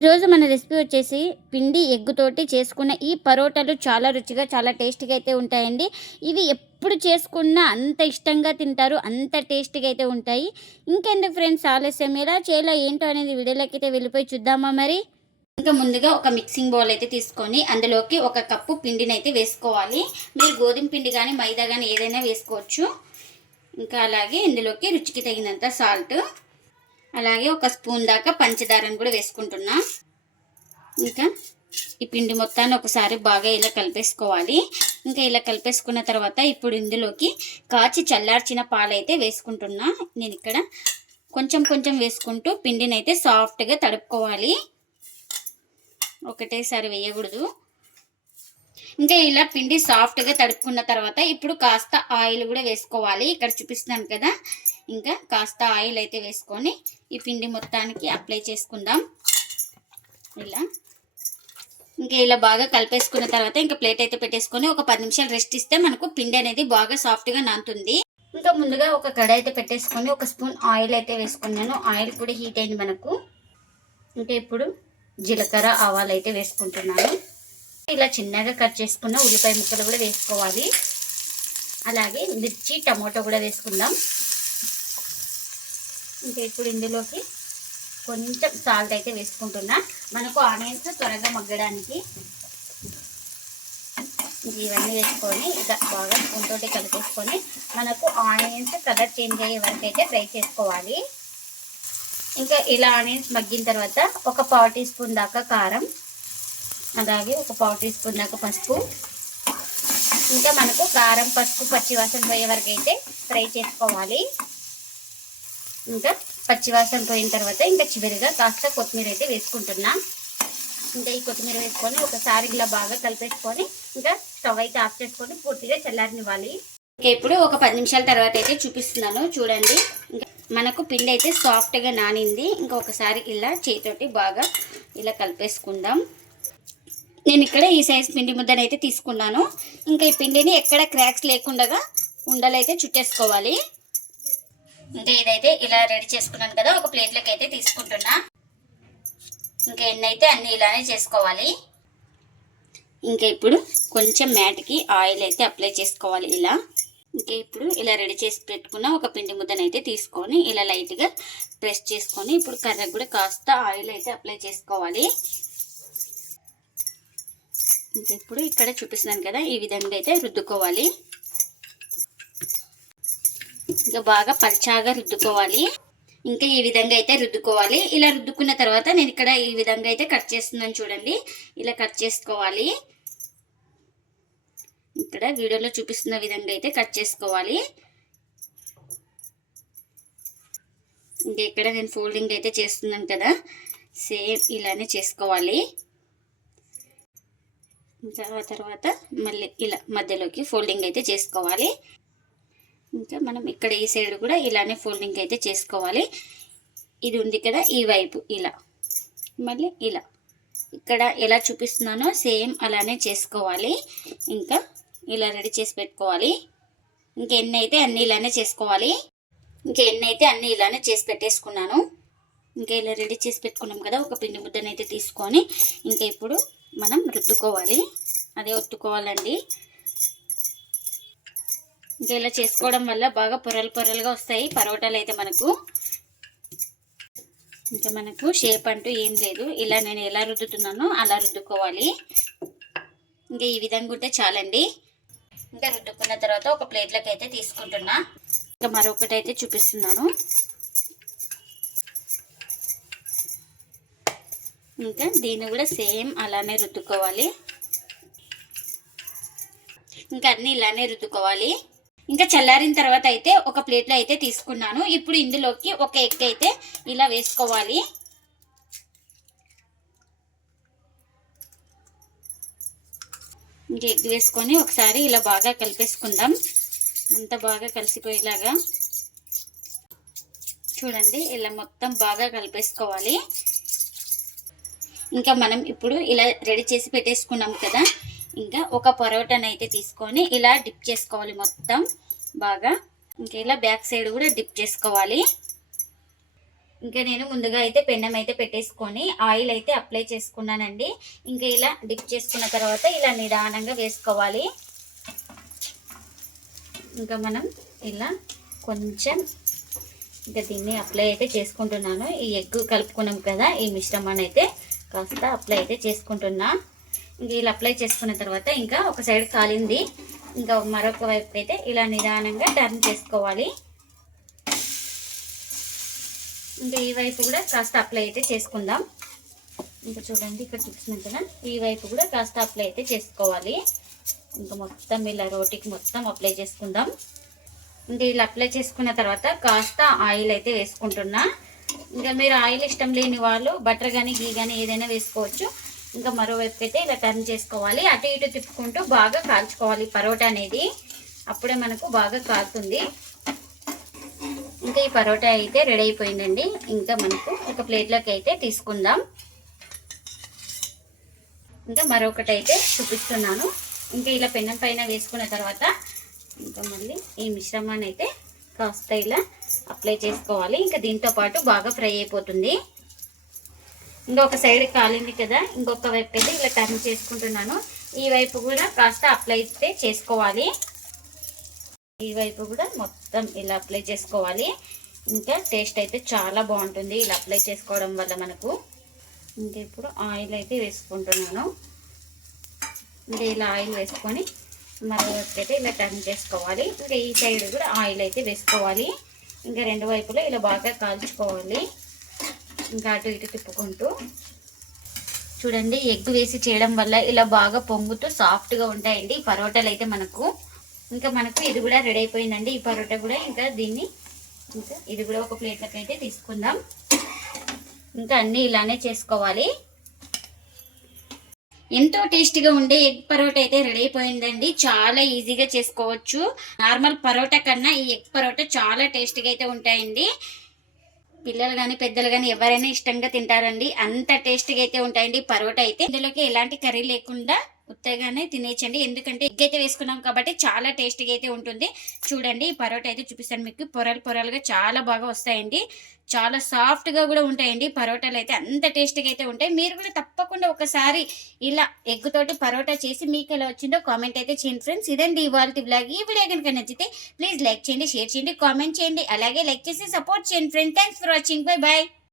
ఈరోజు మన రెసిపీ వచ్చేసి పిండి ఎగ్గుతోటి చేసుకున్న ఈ పరోటాలు చాలా రుచిగా చాలా టేస్టీగా అయితే ఉంటాయండి. ఇవి ఎప్పుడు చేసుకున్నా అంత ఇష్టంగా తింటారు. అంత టేస్టీగా అయితే ఉంటాయి. ఇంకెందుకు ఫ్రెండ్స్ ఆలస్యం ఎలా చేయాలో ఏంటో అనేది వీడియోలోకి అయితే వెళ్ళిపోయి చూద్దామా మరి. ఇంకా ముందుగా ఒక మిక్సింగ్ బౌల్ అయితే తీసుకొని అందులోకి ఒక కప్పు పిండిని అయితే వేసుకోవాలి. మీరు గోధుమ పిండి కానీ మైదా కానీ ఏదైనా వేసుకోవచ్చు. ఇంకా అలాగే ఇందులోకి రుచికి తగినంత సాల్ట్, అలాగే ఒక స్పూన్ దాకా పంచదారను కూడా వేసుకుంటున్నా. ఇంకా ఈ పిండి మొత్తాన్ని ఒకసారి బాగా ఇలా కలిపేసుకోవాలి. ఇంకా ఇలా కలిపేసుకున్న తర్వాత ఇప్పుడు ఇందులోకి కాచి చల్లార్చిన పాలైతే వేసుకుంటున్నా. నేను ఇక్కడ కొంచెం కొంచెం వేసుకుంటూ పిండిని అయితే సాఫ్ట్గా తడుపుకోవాలి, ఒకటేసారి వేయకూడదు. ఇంకా ఇలా పిండి సాఫ్ట్గా తడుపుకున్న తర్వాత ఇప్పుడు కాస్త ఆయిల్ కూడా వేసుకోవాలి. ఇక్కడ చూపిస్తున్నాను కదా, ఇంకా కాస్త ఆయిల్ అయితే వేసుకొని ఈ పిండి మొత్తానికి అప్లై చేసుకుందాం ఇలా. ఇంకా ఇలా బాగా కలిపేసుకున్న తర్వాత ఇంకా ప్లేట్ అయితే పెట్టేసుకొని ఒక 10 నిమిషాలు రెస్ట్ ఇస్తే మనకు పిండి అనేది బాగా సాఫ్ట్గా నానుతుంది. ఇంకా ముందుగా ఒక కడాయి అయితే పెట్టేసుకొని ఒక స్పూన్ ఆయిల్ అయితే వేసుకున్నాను. ఆయిల్ కూడా హీట్ అయింది మనకు. ఇంకా ఇప్పుడు జీలకర్ర ఆవాలు అయితే వేసుకుంటున్నాను. ఇలా చిన్నగా కట్ చేసుకున్న ఉల్లిపాయ ముక్కలు కూడా వేసుకోవాలి. అలాగే మిర్చి టమోటో కూడా వేసుకుందాం. ఇంకా ఇప్పుడు ఇందులోకి కొంచెం సాల్ట్ అయితే వేసుకుంటున్నా, మనకు ఆనియన్స్ త్వరగా మగ్గడానికి. ఇవన్నీ వేసుకొని ఇక బాగా స్పూన్ తోటి కలిపేసుకొని మనకు ఆనియన్స్ కలర్ చేంజ్ అయ్యే వరకు అయితే ఫ్రై చేసుకోవాలి. ఇంకా ఇలా ఆనియన్స్ మగ్గిన తర్వాత ఒక 1/4 టీ స్పూన్ దాకా కారం, అలాగే ఒక 1/4 టీ స్పూన్ దాకా పసుపు. ఇంకా మనకు కారం పసుపు పచ్చివాసన పోయే వరకు అయితే ఫ్రై చేసుకోవాలి. ఇంకా పచ్చివాసన పోయిన తర్వాత ఇంకా చివరిగా కాస్త కొత్తిమీర అయితే వేసుకుంటున్నా. ఇంకా ఈ కొత్తిమీర వేసుకొని ఒకసారి ఇలా బాగా కలిపేసుకొని ఇంకా స్టవ్ అయితే ఆఫ్ చేసుకొని పూర్తిగా చల్లారనివ్వాలి. ఇంకా ఇప్పుడు ఒక 10 నిమిషాల తర్వాత అయితే చూపిస్తున్నాను చూడండి. ఇంకా మనకు పిండి అయితే సాఫ్ట్గా నానింది. ఇంకా ఒకసారి ఇలా చేతితోటి బాగా ఇలా కలిపేసుకుందాం. నేను ఇక్కడ ఈ సైజ్ పిండి ముద్దను అయితే తీసుకున్నాను. ఇంకా ఈ పిండిని ఎక్కడ క్రాక్స్ లేకుండా ఉండలైతే చుట్టేసుకోవాలి. ఇంకా ఇదైతే ఇలా రెడీ చేసుకున్నాను కదా, ఒక ప్లేట్లోకి అయితే తీసుకుంటున్నా. ఇంకా ఎన్ని అయితే అన్ని ఇలానే చేసుకోవాలి. ఇంకా ఇప్పుడు కొంచెం మ్యాట్కి ఆయిల్ అయితే అప్లై చేసుకోవాలి ఇలా. ఇంకా ఇప్పుడు ఇలా రెడీ చేసి పెట్టుకున్న ఒక పిండి ముద్దను అయితే తీసుకొని ఇలా లైట్గా ప్రెస్ చేసుకొని ఇప్పుడు కర్రకు కూడా కాస్త ఆయిల్ అయితే అప్లై చేసుకోవాలి. ఇంకా ఇప్పుడు ఇక్కడ చూపిస్తున్నాను కదా, ఈ విధంగా అయితే రుద్దుకోవాలి. ఇంకా బాగా పల్చాగా రుద్దుకోవాలి. ఇంకా ఈ విధంగా అయితే రుద్దుకోవాలి. ఇలా రుద్దుకున్న తర్వాత నేను ఇక్కడ ఈ విధంగా అయితే కట్ చేస్తున్నాను చూడండి. ఇలా కట్ చేసుకోవాలి. ఇక్కడ వీడియోలో చూపిస్తున్న విధంగా అయితే కట్ చేసుకోవాలి. ఇంకా ఇక్కడ నేను ఫోల్డింగ్ అయితే చేస్తున్నాను కదా, సేమ్ ఇలానే చేసుకోవాలి. తర్వాత మళ్ళీ ఇలా మధ్యలోకి ఫోల్డింగ్ అయితే చేసుకోవాలి. ఇంకా మనం ఇక్కడ ఈ సైడ్ కూడా ఇలానే ఫోల్డింగ్ అయితే చేసుకోవాలి. ఇది ఉంది కదా, ఈ వైపు ఇలా మళ్ళీ ఇలా ఇక్కడ ఎలా చూపిస్తున్నానో సేమ్ అలానే చేసుకోవాలి. ఇంకా ఇలా రెడీ చేసి పెట్టుకోవాలి. ఇంకా ఎన్ని అయితే అన్నీ ఇలానే చేసుకోవాలి. ఇంకా ఎన్ని అయితే అన్నీ ఇలానే చేసి పెట్టేసుకున్నాను. ఇంకా ఇలా రెడీ చేసి పెట్టుకున్నాం కదా, ఒక పిండి ముద్దను అయితే తీసుకొని ఇంకా ఇప్పుడు మనం రుద్దుకోవాలి. అదే ఒత్తుకోవాలండి. ఇంకా ఇలా చేసుకోవడం వల్ల బాగా పొరలు పొరలుగా వస్తాయి పరోటాలు అయితే మనకు. ఇంకా మనకు షేప్ అంటూ ఏం లేదు, ఇలా నేను ఎలా రుద్దుతున్నానో అలా రుద్దుకోవాలి. ఇంకా ఈ విధంగా ఉంటే చాలండి. ఇంకా రుద్దుకున్న తర్వాత ఒక ప్లేట్లోకి అయితే తీసుకుంటున్నా. ఇంకా మరొకటి అయితే చూపిస్తున్నాను. ఇంకా దీన్ని కూడా సేమ్ అలానే రుద్దుకోవాలి. ఇంకా అన్నీ ఇలానే రుద్దుకోవాలి. ఇంకా చల్లారిన తర్వాత అయితే ఒక ప్లేట్లో అయితే తీసుకున్నాను. ఇప్పుడు ఇందులోకి ఒక ఎగ్ అయితే ఇలా వేసుకోవాలి. ఇంకా ఎగ్ వేసుకొని ఒకసారి ఇలా బాగా కలిపేసుకుందాం. అంత బాగా కలిసిపోయేలాగా చూడండి, ఇలా మొత్తం బాగా కలిపేసుకోవాలి. ఇంకా మనం ఇప్పుడు ఇలా రెడీ చేసి పెట్టేసుకున్నాం కదా, ఇంకా ఒక పరోటాను అయితే తీసుకొని ఇలా డిప్ చేసుకోవాలి మొత్తం బాగా. ఇంకా ఇలా బ్యాక్ సైడ్ కూడా డిప్ చేసుకోవాలి. ఇంకా నేను ముందుగా అయితే పెన్నం అయితే పెట్టేసుకొని ఆయిల్ అయితే అప్లై చేసుకున్నానండి. ఇంకా ఇలా డిప్ చేసుకున్న తర్వాత ఇలా నిదానంగా వేసుకోవాలి. ఇంకా మనం ఇలా కొంచెం ఇంకా దీన్ని అప్లై అయితే చేసుకుంటున్నాను. ఈ ఎగ్ కలుపుకున్నాం కదా, ఈ మిశ్రమాన్ని అయితే కాస్త అప్లై అయితే చేసుకుంటున్నా. ఇంకా ఇలా అప్లై చేసుకున్న తర్వాత ఇంకా ఒక సైడ్ కాలింది, ఇంకా మరొక వైపు అయితే ఇలా నిదానంగా టర్న్ చేసుకోవాలి. ఇంకా ఈ వైపు కూడా కాస్త అప్లై అయితే చేసుకుందాం. ఇంకా చూడండి ఇక్కడ చూసినట్టుగా ఈ వైపు కూడా కాస్త అప్లై అయితే చేసుకోవాలి. ఇంకా మొత్తం ఇలా రోటికి మొత్తం అప్లై చేసుకుందాం. ఇంకా ఇలా అప్లై చేసుకున్న తర్వాత కాస్త ఆయిల్ అయితే వేసుకుంటున్నా. ఇంకా మీరు ఆయిల్ ఇష్టం లేని వాళ్ళు బటర్ కానీ గీ కానీ ఏదైనా వేసుకోవచ్చు. ఇంకా మరోవైపు అయితే ఇలా టర్న్ చేసుకోవాలి. అటు ఇటు తిప్పుకుంటూ బాగా కాల్చుకోవాలి పరోటా అనేది, అప్పుడే మనకు బాగా కాలుతుంది. ఇంకా ఈ పరోటా అయితే రెడీ అయిపోయిందండి. ఇంకా మనకు ఒక ప్లేట్లోకి అయితే తీసుకుందాం. ఇంకా మరొకటి అయితే చూపిస్తున్నాను. ఇంకా ఇలా పెన్నం పైన వేసుకున్న తర్వాత ఇంకా మళ్ళీ ఈ మిశ్రమాన్ని అయితే కాస్త ఇలా అప్లై చేసుకోవాలి. ఇంకా దీంతో పాటు బాగా ఫ్రై అయిపోతుంది. ఇంకొక సైడ్ కాలింది కదా, ఇంకొక వైపు అయితే ఇలా టర్న్ చేసుకుంటున్నాను. ఈ వైపు కూడా కాస్త అప్లై అయితే చేసుకోవాలి. ఈ వైపు కూడా మొత్తం ఇలా అప్లై చేసుకోవాలి. ఇంకా టేస్ట్ అయితే చాలా బాగుంటుంది ఇలా అప్లై చేసుకోవడం వల్ల మనకు. ఇంకా ఇప్పుడు ఆయిల్ అయితే వేసుకుంటున్నాను. ఇంకా ఇలా ఆయిల్ వేసుకొని మరోవైపు అయితే ఇలా టర్న్ చేసుకోవాలి. ఇంకా ఈ సైడ్ కూడా ఆయిల్ అయితే వేసుకోవాలి. ఇంకా రెండు వైపులో ఇలా బాగా కాల్చుకోవాలి. ఇంకా అటు ఇటు తిప్పుకుంటూ చూడండి, ఎగ్ వేసి చేయడం వల్ల ఇలా బాగా పొంగుతూ సాఫ్ట్గా ఉంటాయండి పరోటాలు అయితే మనకు. ఇంకా మనకు ఇది కూడా రెడీ అయిపోయిందండి, ఈ పరోటా కూడా. ఇంకా దీన్ని ఇంకా ఇది కూడా ఒక ప్లేట్లోకి అయితే తీసుకుందాం. ఇంకా అన్నీ ఇలానే చేసుకోవాలి. ఎంతో టేస్టీగా ఉండే ఎగ్ పరోటా అయితే రెడీ అయిపోయిందండి. చాలా ఈజీగా చేసుకోవచ్చు. నార్మల్ పరోటా కన్నా ఈ ఎగ్ పరోటా చాలా టేస్టీగా అయితే ఉంటాయండి. పిల్లలు కానీ పెద్దలు కానీ ఎవరైనా ఇష్టంగా తింటారండి. అంత టేస్టీగా అయితే ఉంటాయండి పరోటా అయితే. ఇందులోకి ఎలాంటి కర్రీ లేకుండా ఉత్తగానే తినేయచ్చండి. ఎందుకంటే ఎగ్ అయితే వేసుకున్నాం కాబట్టి చాలా టేస్టీగా అయితే ఉంటుంది. చూడండి ఈ పరోటా అయితే చూపిస్తాను మీకు. పొరలు పొరలుగా చాలా బాగా వస్తాయండి. చాలా సాఫ్ట్గా కూడా ఉంటాయండి పరోటాలు అయితే. అంత టేస్టీగా అయితే ఉంటాయి. మీరు కూడా తప్పకుండా ఒకసారి ఇలా ఎగ్ తోటి పరోటా చేసి మీకు ఎలా వచ్చిందో కామెంట్ అయితే చేయండి ఫ్రెండ్స్. ఇదండి ఇవాల్టి వ్లాగ్. ఈ వీడియో కనుక నచ్చితే ప్లీజ్ లైక్ చేయండి, షేర్ చేయండి, కామెంట్ చేయండి. అలాగే లైక్ చేసి సపోర్ట్ చేయండి friends. Thanks for watching. Bye bye.